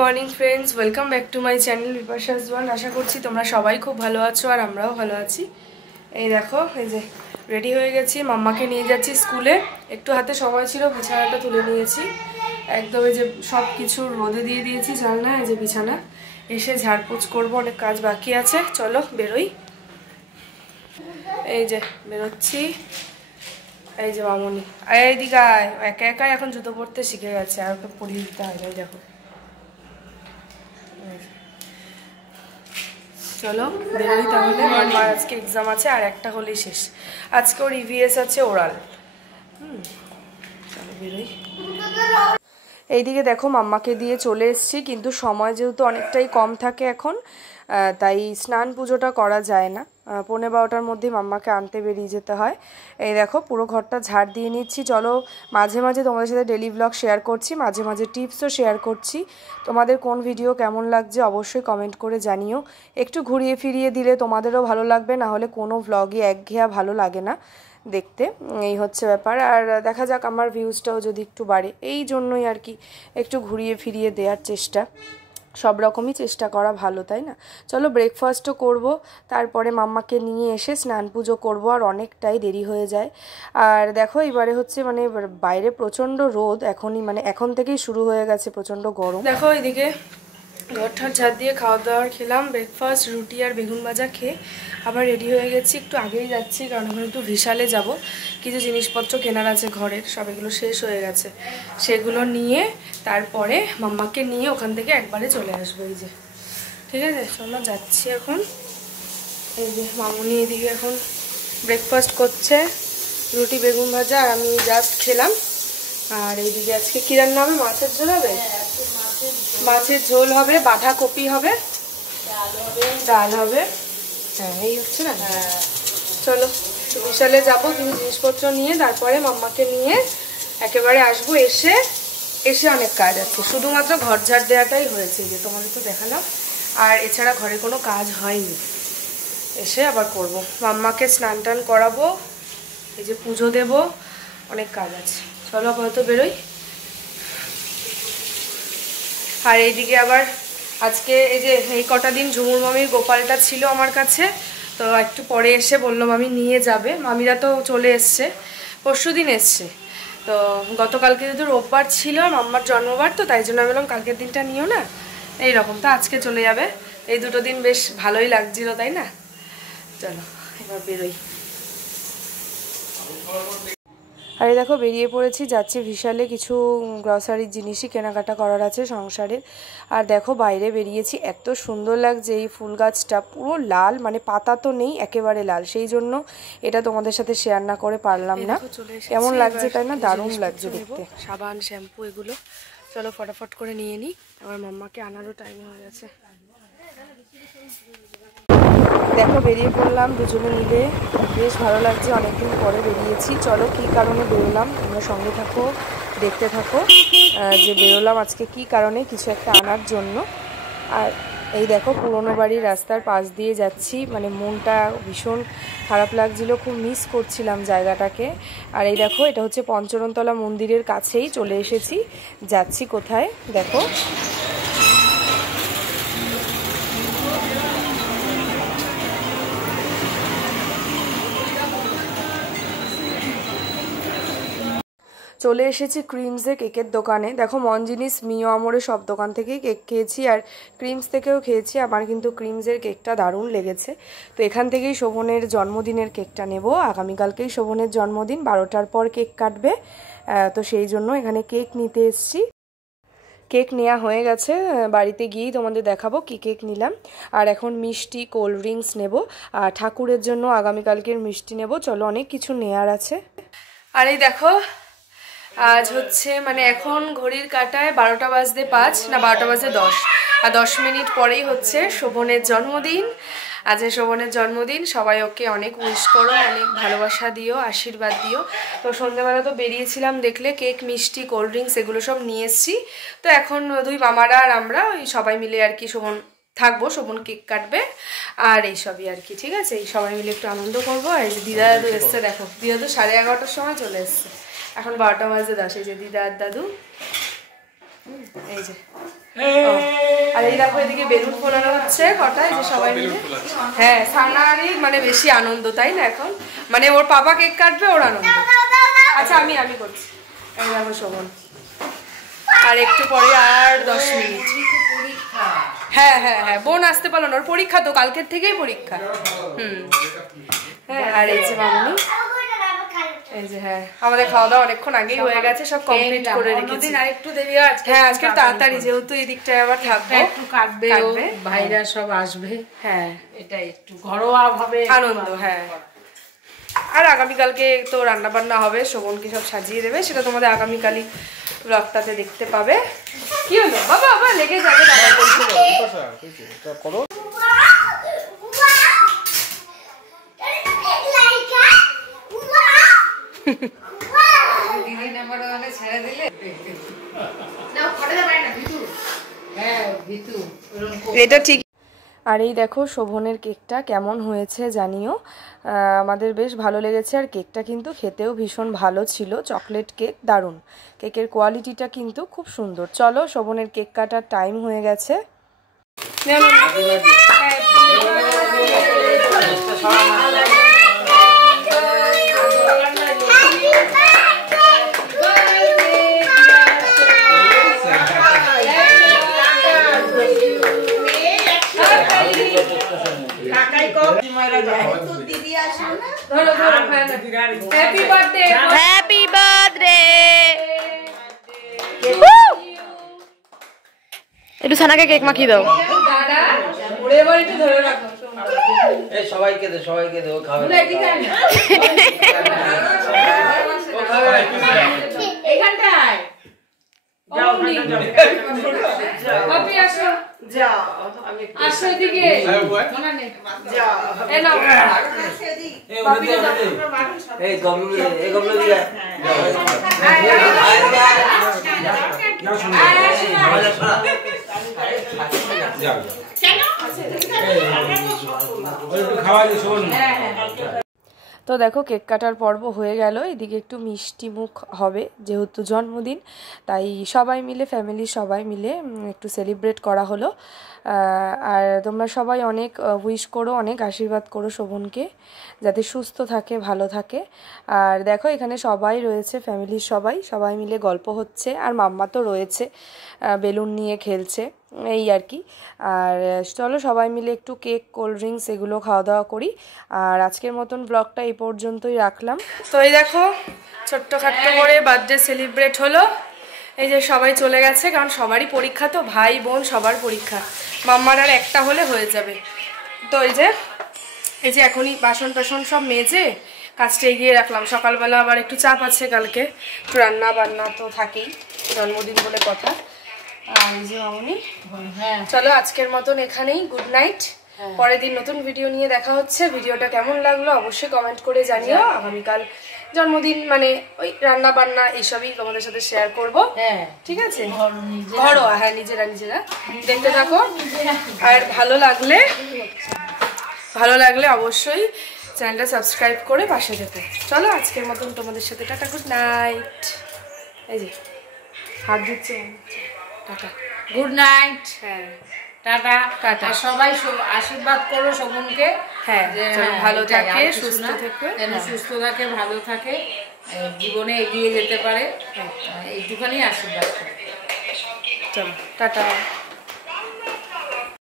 Morning friends, welcome back to my channel Bipasha's one. আশা করছি তোমরা সবাই খুব ভালো আছো আর আমরাও ভালো আছি। এই দেখো, এই যে রেডি হয়ে গেছি, মাম্মাকে নিয়ে যাচ্ছি স্কুলে। একটু হাতে সময় ছিল, বিছানাটা তুলে নিয়েছি একদম। এই যে সব কিছু রোদে দিয়ে দিয়েছি জানলা, এই যে বিছানা। এসে ঝাড়পোছ করবো, অনেক কাজ বাকি আছে। চলো বেরোই। এই যে বেরোচ্ছি। এই যে মামনি, এইদিকে আয়। একা একাই এখন জুতো পরতে শিখে গেছে, আর ওকে পরিয়ে দিতে হয় না। দেখো, চলো বেরোই তাহলে। আমার আজকে এক্সাম আছে, আর একটা হলেই শেষ। আজকে ওর ইভিএস আছে, ওরাল। চলো বেরোই। এইদিকে দেখো, মাম্মাকে দিয়ে চলে এসেছি, কিন্তু সময় যেহেতু অনেকটাই কম থাকে এখন, তাই স্নান পুজোটা করা যায় না। 11:15টার মধ্যেই মাম্মাকে আনতে বেরিয়ে যেতে হয়। এই দেখো, পুরো ঘরটা ঝাড় দিয়ে নিচ্ছি। চলো, মাঝে মাঝে তোমাদের সাথে ডেলি ব্লগ শেয়ার করছি, মাঝে মাঝে টিপসও শেয়ার করছি। তোমাদের কোন ভিডিও কেমন লাগছে অবশ্যই কমেন্ট করে জানিও। একটু ঘুরিয়ে ফিরিয়ে দিলে তোমাদেরও ভালো লাগবে, না হলে কোনো ভ্লগই একঘেয়া ভালো লাগে না দেখতে। এই হচ্ছে ব্যাপার। আর দেখা যাক আমার ভিউজটাও যদি একটু বাড়ে, এই জন্যই আর কি একটু ঘুরিয়ে ফিরিয়ে দেওয়ার চেষ্টা। সব রকমই চেষ্টা করা ভালো, তাই না? চলো ব্রেকফাস্টও করব, তারপরে মাম্মাকে নিয়ে এসে স্নান পুজো করব, আর অনেকটাই দেরি হয়ে যায়। আর দেখো, এবারে হচ্ছে মানে বাইরে প্রচণ্ড রোদ এখনই, মানে এখন থেকেই শুরু হয়ে গেছে প্রচণ্ড গরম। দেখো এদিকে ঘরটার ঝাড় দিয়ে খাওয়া দাওয়ার খেলাম, ব্রেকফাস্ট রুটি আর বেগুন ভাজা খেয়ে আবার রেডি হয়ে গেছি। একটু আগেই যাচ্ছি, কারণ এখন একটু বিশালে যাব, কিছু জিনিসপত্র কেনার আছে ঘরের, সব এগুলো শেষ হয়ে গেছে। সেগুলো নিয়ে তারপরে মাম্মাকে নিয়ে ওখান থেকে একবারে চলে আসবো। এই যে ঠিক আছে, চলো যাচ্ছি এখন। এই যে মামুনি এদিকে এখন ব্রেকফাস্ট করছে, রুটি বেগুন ভাজা, আর আমি জাস্ট খেলাম। আর এইদিকে আজকে কি রান্না হবে? মাছের ঝোল হবে, মাছের ঝোল হবে, বাঁধাকপি হবে, ডাল হবে। হ্যাঁ, এই হচ্ছে না। চলো বিশালে যাবো কিছু জিনিসপত্র নিয়ে, তারপরে মাম্মাকে নিয়ে একেবারে আসবো। এসে অনেক কাজ আছে, শুধুমাত্র ঘর ঝাড় দেওয়াটাই হয়েছে, যে তোমাদের তো দেখালাম। আর এছাড়া ঘরে কোনো কাজ হয়নি, এসে আবার করব। মাম্মাকে স্নান টান করাবো, এই যে পুজো দেব, অনেক কাজ আছে। চলো আপাতত বেরোই। আর এইদিকে আবার আজকে এই যে এই কটা দিন ঝুমুর মামির গোপালটা ছিল আমার কাছে, তো একটু পরে এসে বললো মামি নিয়ে যাবে। মামিরা তো চলে এসছে, পরশুদিন এসছে। তো গতকালকে যেহেতু রোববার ছিল আর মাম্মার জন্মবার, তো তাই জন্য আমি বললাম কালকের দিনটা নিও না, এইরকম। তো আজকে চলে যাবে। এই দুটো দিন বেশ ভালোই লাগছিল, তাই না? চলো এবার বেরোই। আর দেখো বেরিয়ে পড়েছি, যাচ্ছি বিশালে। কিছু গ্রসারির জিনিসই কেনাকাটা করার আছে সংসারের। আর দেখো বাইরে বেরিয়েছি, এত সুন্দর লাগছে। এই ফুল গাছটা পুরো লাল, মানে পাতা তো নেই, একেবারে লাল। সেই জন্য এটা তোমাদের সাথে শেয়ার না করে পারলাম না। কেমন লাগছে তাই না? দারুণ লাগছে দেখতে। সাবান, শ্যাম্পু এগুলো চলো ফটাফট করে নিয়ে নিই, আমার মাম্মাকে আনারও টাইম হয়ে গেছে। দেখো বেরিয়ে পড়লাম দুজনে মিলে, বেশ ভালো লাগছে, অনেকদিন পরে বেরিয়েছি। চলো কী কারণে বেরোলাম তোমরা সঙ্গে থাকো, দেখতে থাকো যে বেরোলাম আজকে কী কারণে, কিছু একটা আনার জন্য। আর এই দেখো পুরনো বাড়ির রাস্তার পাশ দিয়ে যাচ্ছি, মানে মনটা ভীষণ খারাপ লাগছিল, খুব মিস করছিলাম জায়গাটাকে। আর এই দেখো, এটা হচ্ছে পঞ্চরণতলা মন্দিরের কাছেই চলে এসেছি। যাচ্ছি কোথায় দেখো, চলে এসেছি ক্রিমসে কেকের দোকানে। দেখো মন জিনিস মিও আমরে সব দোকান থেকেই কেক খেয়েছি, আর ক্রিমস থেকেও খেয়েছি। আমার কিন্তু ক্রিমসের কেকটা দারুণ লেগেছে। তো এখান থেকেই শোভনের জন্মদিনের কেকটা নেব। আগামীকালকেই শোভনের জন্মদিন, 12টার পর কেক কাটবে, তো সেই জন্য এখানে কেক নিতে এসেছি। কেক নেওয়া হয়ে গেছে, বাড়িতে গিয়েই তোমাদের দেখাবো কী কেক নিলাম। আর এখন মিষ্টি, কোল্ড ড্রিঙ্কস নেব, আর ঠাকুরের জন্য আগামীকালকের মিষ্টি নেব। চলো অনেক কিছু নেয়ার আছে। আর এই দেখো, আজ হচ্ছে মানে এখন ঘড়ির কাঁটায় 12টা বাজতে 5, না 12টা বাজতে 10, আর 10 মিনিট পরেই হচ্ছে শোভনের জন্মদিন। আজ শোভনের জন্মদিন, সবাই ওকে অনেক উইশ করো, অনেক ভালোবাসা দিও, আশীর্বাদ দিও। তো সন্ধ্যাবেলা তো বেরিয়েছিলাম, দেখলে কেক, মিষ্টি, কোল্ড ড্রিঙ্কস এগুলো সব নিয়ে এসেছি। তো এখন দুই মামারা আর আমরা ওই সবাই মিলে আর কি শোভন থাকবো, শোভন কেক কাটবে, আর এইসবই আর কি। ঠিক আছে, এই সবাই মিলে একটু আনন্দ করবো। আর এই যে দিদা দাদু এসছে, দেখো দিদা তো 11:30টার সময় চলে এসছে, এখন 12টা বাজে 10। এই যে দিদা আর দাদু, এই যে আর এই দেখো এদিকে বেলুন ফোলানো হচ্ছে কটা, এই যে সবাই মিলে। হ্যাঁ সানারই মানে বেশি আনন্দ তাই না এখন, মানে ওর পাপা কেক কাটবে ওর আনন্দ। আচ্ছা আমি করছি। এই দেখো শোভন, আর একটু পরে আর 10 মিনিট। হ্যাঁ হ্যাঁ হ্যাঁ বোন আসতে পারলো না, ওর পরীক্ষা তো কালকের থেকেই পরীক্ষা। হ্যাঁ আর এই যে মামনি, এই যে হ্যাঁ আমাদের খাওয়া দাওয়া অনেকক্ষণ আগেই হয়ে গেছে, সব কমপ্লিট করে রেখেছি। আরেকটু দেরি আছে। হ্যাঁ আজকে তাড়াতাড়ি, যেহেতু এই দিকটায় আবার থাকবে, একটু কাটবে, ভাইরা সব আসবে। হ্যাঁ এটা একটু ঘরোয়া ভাবে আনন্দ। হ্যাঁ আর আগামীকালকে তো রান্না বান্না হবে, শোভনকে সব সাজিয়ে দেবে, সেটা তোমাদের আগামীকালই ব্লগটাতে দেখতে পাবে। কি হলো বাবা, বাবা লেগে যাবে করো। এটা ঠিক। আর এই দেখো শোভনের কেকটা কেমন হয়েছে জানিও, আমাদের বেশ ভালো লেগেছে। আর কেকটা কিন্তু খেতেও ভীষণ ভালো ছিল, চকলেট কেক, দারুণ। কেকের কোয়ালিটিটা কিন্তু খুব সুন্দর। চলো শোভনের কেক কাটার টাইম হয়ে গেছে। Happy birthday. একটু সানাকে কেক মাখিয়ে দাও। সবাইকে দে, সবাইকে দে, ও খাবে। এখানটায় আসো এদিকে। এই গবলু দিয়া তো দেখো কেক কাটার পর্ব হয়ে গেল, এদিকে একটু মিষ্টি মুখ হবে, যেহেতু জন্মদিন তাই সবাই মিলে, ফ্যামিলির সবাই মিলে একটু সেলিব্রেট করা হলো। আর তোমরা সবাই অনেক উইশ করো, অনেক আশীর্বাদ করো শোভনকে, যাতে সুস্থ থাকে, ভালো থাকে। আর দেখো এখানে সবাই রয়েছে, ফ্যামিলির সবাই মিলে গল্প হচ্ছে, আর মাম্মা তো রয়েছে বেলুন নিয়ে খেলছে, এই আর কি। আর চলো সবাই মিলে একটু কেক, কোল্ড ড্রিঙ্কস এগুলো খাওয়া দাওয়া করি। আর আজকের মতন ব্লগটা এই পর্যন্তই রাখলাম। তো এই দেখো ছোট্টখাট্ট করে বার্থডে সেলিব্রেট হলো। এই যে সবাই চলে গেছে, কারণ সবারই পরীক্ষা, তো ভাই বোন সবার পরীক্ষা, মাম্মার আর একটা হলে হয়ে যাবে। তো এই যে এখনই বাসন টাসন সব মেজে কাজটা এগিয়ে রাখলাম। সকালবেলা আবার একটু চাপ আছে, কালকে একটু রান্না বান্না তো থাকেই, জন্মদিন বলে কথা। আর এই যে মামনি, চলো আজকের মতন এখানেই, গুড নাইট। পরের দিন নতুন ভিডিও নিয়ে দেখা হচ্ছে। ভিডিওটা কেমন লাগলো অবশ্যই কমেন্ট করে জানিও। আগামীকাল জন্মদিন, মানে ওই রান্না বান্না এইসবই তোমাদের সাথে শেয়ার করবো, ঠিক আছে? ঘরোয়া, হ্যাঁ নিজেরা দেখতে থাকো। আর ভালো লাগলে অবশ্যই চ্যানেলটা সাবস্ক্রাইব করে পাশে যেতে। চলো আজকের মতন তোমাদের সাথে টাটা, গুড নাইট। এই যে হাত দিচ্ছে, টাটা, গুড নাইট। হ্যাঁ টাটা টাটা। সবাই আশীর্বাদ করো শোভনকে, হ্যাঁ ভালো থাকে, সুস্থ থাকে, যেন সুস্থ থাকে, ভালো থাকে, জীবনে এগিয়ে যেতে পারে, এইটুখানি আশীর্বাদ করো। চলো টাটা।